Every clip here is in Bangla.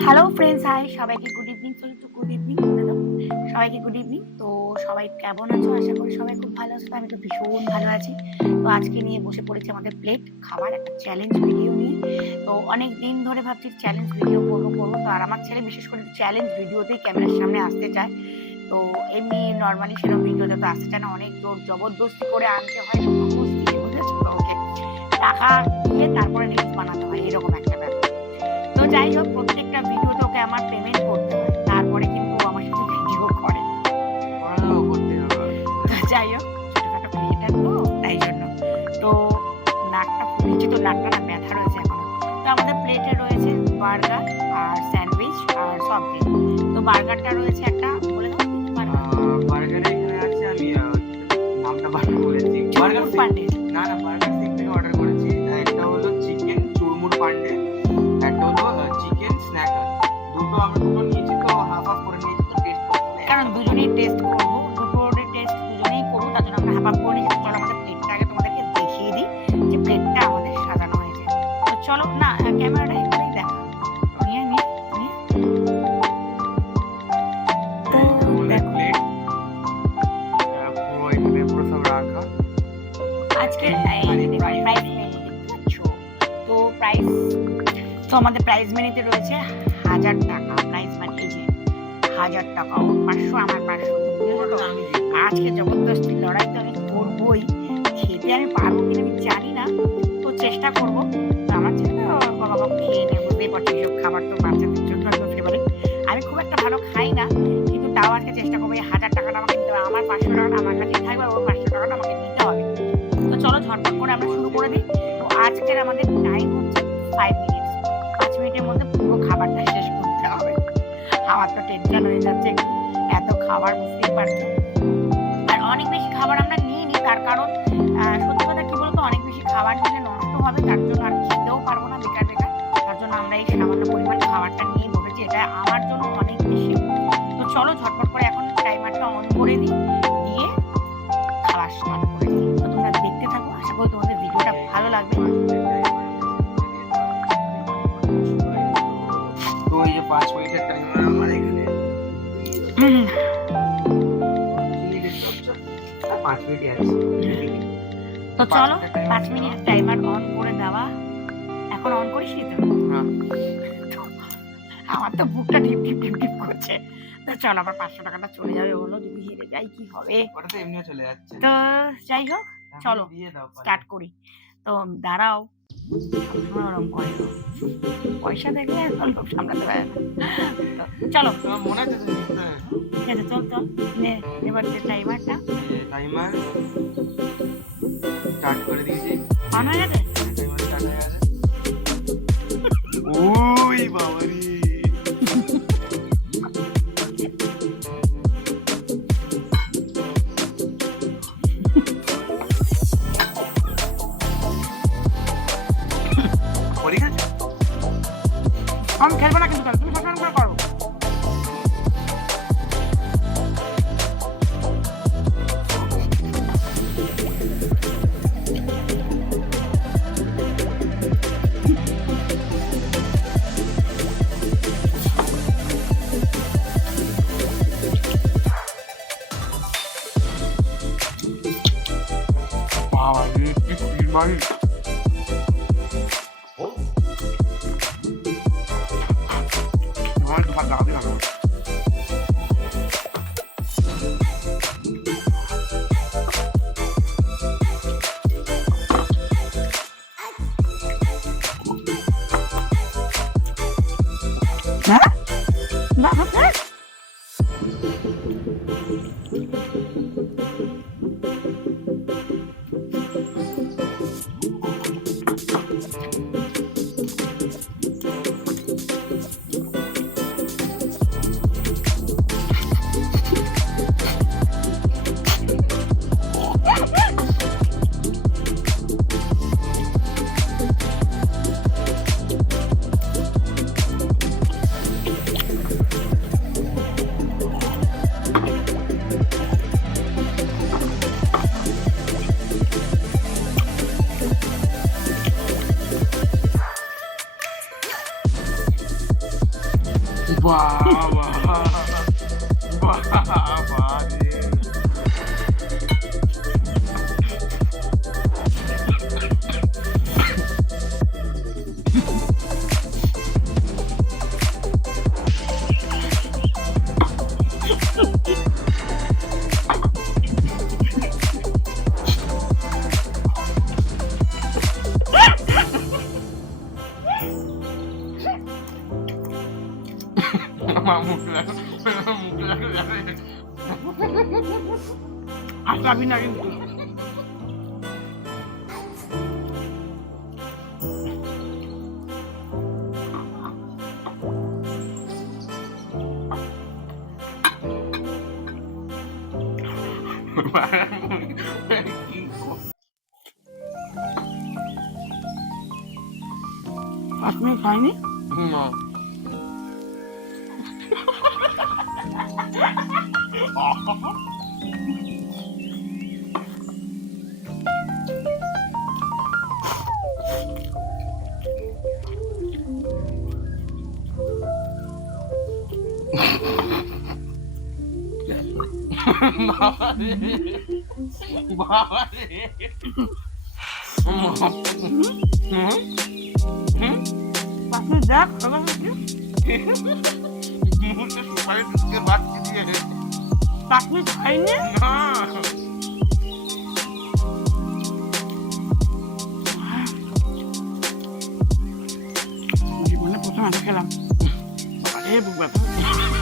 হ্যালো ফ্রেন্ডস হাই সবাইকে গুড ইভিনিং চলো তো গুড ইভিনিং সবাইকে গুড ইভিনিং তো সবাই কেমন আছো? আশা করি সবাই খুব ভালো আছো। আমি তো ভীষণ ভালো আছি। তো আজকে নিয়ে বসে পড়েছি আমাদের প্লেট খাবার, একটা চ্যালেঞ্জ ভিডিও নিয়ে। তো অনেক দিন ধরে ভাবছি চ্যালেঞ্জ ভিডিও করব করব। তো আর আমার ছেলে বিশেষ করে চ্যালেঞ্জ ভিডিওতেই ক্যামেরার সামনে আসতে চায়। তো এমনি নর্মালি সেরকম ভিডিওতে তো আসতে চায় না। অনেক জোর জবরদস্তি করে আনতে হয় ওকে টাকা দিয়ে তারপরে রিলস বানাতে হয়। এরকম একটা ব্যাপার। তো যাই হোক প্রত্যেকটা ভিডিওতে ওকে আমার পেমেন্ট করতে হয়। তারপরে কিন্তু আমার সাথে ভিডিও করে। তো যাই হোক ছোটখাটো ক্রিয়েটার তো তাই জন্য। তো নাকটা ফুলেছে তো নাকটা না ব্যথা রয়েছে এখনও। তো আমাদের প্লেটে রয়েছে বার্গার আর স্যান্ডউইচ আর ড্রিঙ্ক তো বার্গারটা রয়েছে একটা বলে দাও বার্গার? বার্গারে এখানে আছে আমি নামটা বারবার বলেছি। বার্গার পান্ডে না না কারণ দুজনেই টেস্ট করব দুটোর টেস্ট দুজনেই করব, তার জন্য আমরা হাফ করে নিয়েছি চলো আমাদের প্লেটটা আগে তোমাদেরকে দেখিয়ে দিই যে প্লেটটা আমাদের সাজানো হয়েছে। তো চলো না ক্যামেরাটা এখানেই দেখা। আজকে তো প্রাইস তো আমাদের প্রাইস মেনুতে রয়েছে হাজার টাকা। প্রাইস মানে হাজার টাকা ওর পাঁচশো আমার পাঁচশো আজকে জবরদস্তি লড়াই তো আমি করবোই। খেতে আমি পারব কিনা আমি জানি না তো চেষ্টা করব। তো আমার ছেলে বাবা খেয়ে নেব বুঝতেই পারছি সব খাবার তো বাচ্চাদের জন্য একদম ফেভারিট আমি খুব একটা ভালো খাই না কিন্তু তাও আজকে চেষ্টা করব এই হাজার টাকাটা আমাকে দিতে হবে। আমার পাঁচশো টাকাটা আমার কাছেই থাকবে ওর পাঁচশো টাকাটা আমাকে দিতে হবে। তো চলো ঝটপট করে আমরা শুরু করে দিই। তো আজকের আমাদের টাইম হচ্ছে ফাইভ আমার তো টেনশন হয়ে যাচ্ছে। এত খাবার বুঝতেই পারছ। আর অনেক বেশি খাবার আমরা নিয়ে নিই তার কারণ সত্যি কথা কি বলতো, অনেক বেশি খাবার নিলে নষ্ট হবে, তার জন্য আর খেতেও পারব না বেকার বেকার। তার জন্য আমরা এই সামান্য পরিমাণ খাবারটা নিয়ে বসেছি, এটা আমার জন্য অনেক বেশি। তো চলো ঝটপট করে এখন টাইমারটা অন করে দিই, দিয়ে খাবার স্টার্ট করে দিই। তো তোমরা দেখতে থাকো, আশা করি তোমাদের ভিডিওটা ভালো লাগবে। তো এই যে পাঁচ মিনিটের টাইমার আমার তো চলো পাঁচ মিনিট টাইমার অন করে দেওয়া। এখন অন করিস। আমার তো বুকটা ঢিপ ঢিপ ঢিপ ঢিপ করছে। তো চল আবার পাঁচশো টাকাটা চলে যাবে বলো যদি হেরে যাই কি হবে। ওটা তো এমনিও চলে যাচ্ছে। তো যাই হোক চলো, স্টার্ট করি। তো দাঁড়াও। সবসময় ওরম করে। পয়সা দেখলে এখন লোক সামলাতে পারে না। চলো। তোমার মনে আছে ঠিক আছে চল চল। নে এবার যে টাইমারটা টাইমার স্টার্ট করে দিয়েছি। অন হয়ে গেছে? কি speed মারি। আমার ভাত লাগাতে লাগবে। হ্যাঁ না না বাবা বাবা রে আমার হাসাবি না কিন্তু পাঁচ মিনিট দেখ ঢুকিয়ে বাড়ছি দিয়ে পাঁচ মিনিট না জীবনে প্রথম এটা খেলাম এ বুক ব্যথা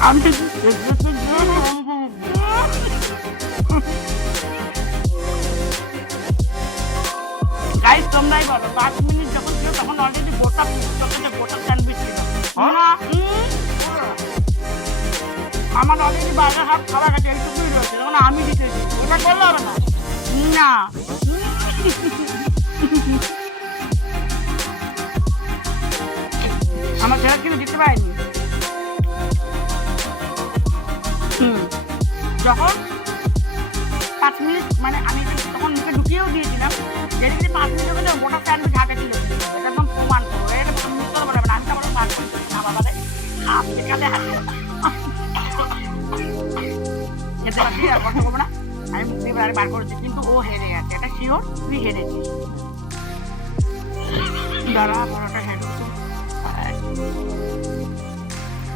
আমি গাইস তোমরাই বলো পাঁচ মিনিট যখন ছিল তখন অলরেডি গোটা চোখে গোটা স্যান্ডউইচ ছিল না, উম, আমার অলরেডি বাইরে হাত খাওয়া গেছে এইটুকুই রয়েছে তখন আমি দিতেছি ওটা করলে হবে না? না। আমার ছেলে কিন্তু দিতে পারেনি। যখন পাঁচ মিনিট মানে আমি তখন মুখে ঢুকিয়েও দিয়েছিলাম যেদিন যে পাঁচ মিনিট হলে গোটা স্যান্ডউইচ হাতে ছিল। এটা একদম প্রমাণ করব। এটা বুঝতে পারব না, আমি তো আমার বার করছি না বাবা রে কালে হাতে খেতে পারছি আর করতে পারব না। আমি মুখ দিয়ে বার- করেছি, কিন্তু ও হেরে গেছে। এটা শিওর তুই হেরেছিস। দাঁড়া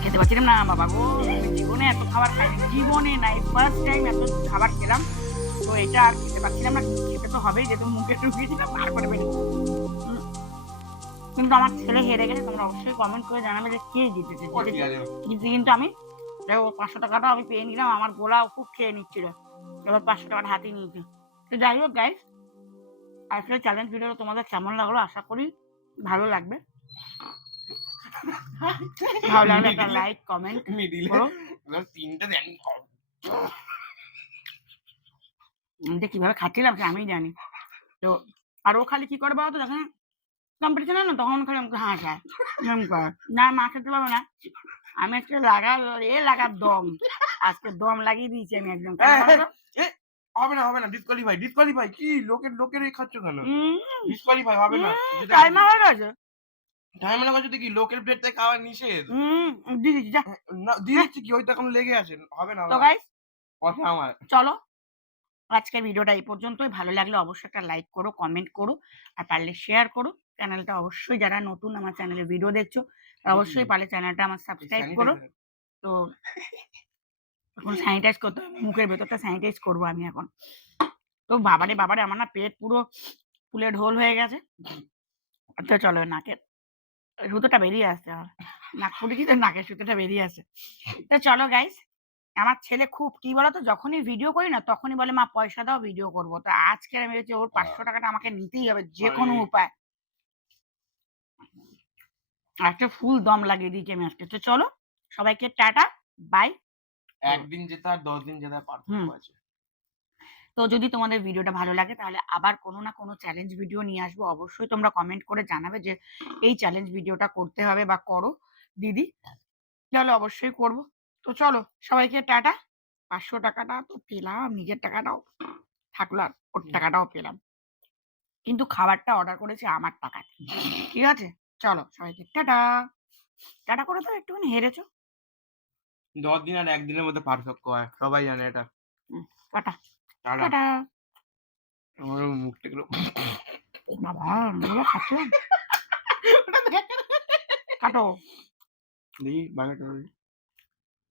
খেতে পারছিলাম না বাবা গো জীবনে এত খাবার খাইনি জীবনে নাই ফার্স্ট টাইম এত খাবার খেলাম। তো এটা আর খেতে পারছিলাম না খেতে তো হবেই যেহেতু মুখে ঢুকিয়েছিলাম বার করে বেরিয়েছি কিন্তু আমার ছেলে হেরে গেছে তোমরা অবশ্যই কমেন্ট করে জানাবে যে কে জিতেছে আছে কিন্তু আমি। দেখো পাঁচশো টাকাটা আমি পেয়ে নিলাম আমার গোলাও খুব খেয়ে নিচ্ছিল। এবার পাঁচশো টাকাটা হাতে নিয়েছি। তো যাই হোক গাইস আসলে চ্যালেঞ্জ ভিডিওটা তোমাদের কেমন লাগল? আশা করি ভালো লাগবে। ভালো লাগলে একটা লাইক কমেন্ট মিডিলে তিনটা দেন এটা কীভাবে খাচ্ছিলাম সে আমিই জানি তো আর ও খালি কি করে বলতো যখন কম্পিটিশন না তখন খালি আমাকে হাসায় এরকম করে না মা খেতে পারবে না আমি আজকে এ লাগার দম আজকে দম লাগিয়ে দিয়েছি আমি একদম? হবে না হবে না ডিসকোয়ালিফাই ডিসকোয়ালিফাই কি লোকের লোকের খাচ্ছ কেন ডিসকোয়ালিফাই হবে না টাইমার হয়ে গেছে না কাছে দেখি লোকের প্লেট থেকে খাওয়া নিষেধ? হুম দিচ্ছি যা। না দিচ্ছি কি? ওই এখন লেগে আছে। হবে না তো গাইস কথা আমার। চলো। আজকের ভিডিওটা এই পর্যন্তই। ভালো লাগলে অবশ্যই একটা লাইক করো কমেন্ট করো আর পারলে শেয়ার করো। চ্যানেলটা অবশ্যই যারা নতুন আমার চ্যানেলে ভিডিও দেখছ অবশ্যই পারলে চ্যানেলটা আমার সাবস্ক্রাইব করো। তো এখন স্যানিটাইজ করতে মুখের ভেতরটা স্যানিটাইজ করব আমি এখন। তো বাবারে বাবারে আমার না পেট পুরো ফুলে ঢোল হয়ে গেছে। আচ্ছা চলো নাকের সুতোটা বেরিয়ে আসছে আমার। নাক ফুটেছি তো নাকের সুতোটা বেরিয়ে আসছে। তো চলো গাইস আমার ছেলে খুব কি বলতো যখনই ভিডিও করি না তখনই বলে মা পয়সা দাও ভিডিও করব। তো আজকে আমি ভেবেছি ওর পাঁচশো টাকাটা আমাকে নিতেই হবে যে কোনো উপায়। আজকে ফুল দম লাগিয়ে দিয়েছি আমি আজকে। তো চলো সবাইকে টাটা বাই একদিন যেতে আর দশ দিন যেতে পার্থক্য। আছে। তো যদি তোমাদের ভিডিওটা ভালো লাগে তাহলে আবার কোনো না কোনো চ্যালেঞ্জ ভিডিও নিয়ে আসব। অবশ্যই তোমরা কমেন্ট করে জানাবে যে এই চ্যালেঞ্জ ভিডিওটা করতে হবে বা করো দিদি। তাহলে অবশ্যই করব। তো চলো সবাইকে টাটা। পাঁচশো টাকাটা তো পেলাম নিজের টাকাটাও থাকল আর ওর টাকাটাও পেলাম। কিন্তু খাবারটা অর্ডার করেছি আমার টাকাতে। ঠিক আছে? চলো সবাইকে টাটা। টাটা করে তো একটুখানি হেরেছো। দশ দিন আর একদিনের মধ্যে পার্থক্য হয় সবাই জানে এটা। টাটা। টাটা আমার মুখটা গেল বাবা বাবা খাচ্ছো কাটো দেখি বাঘাটা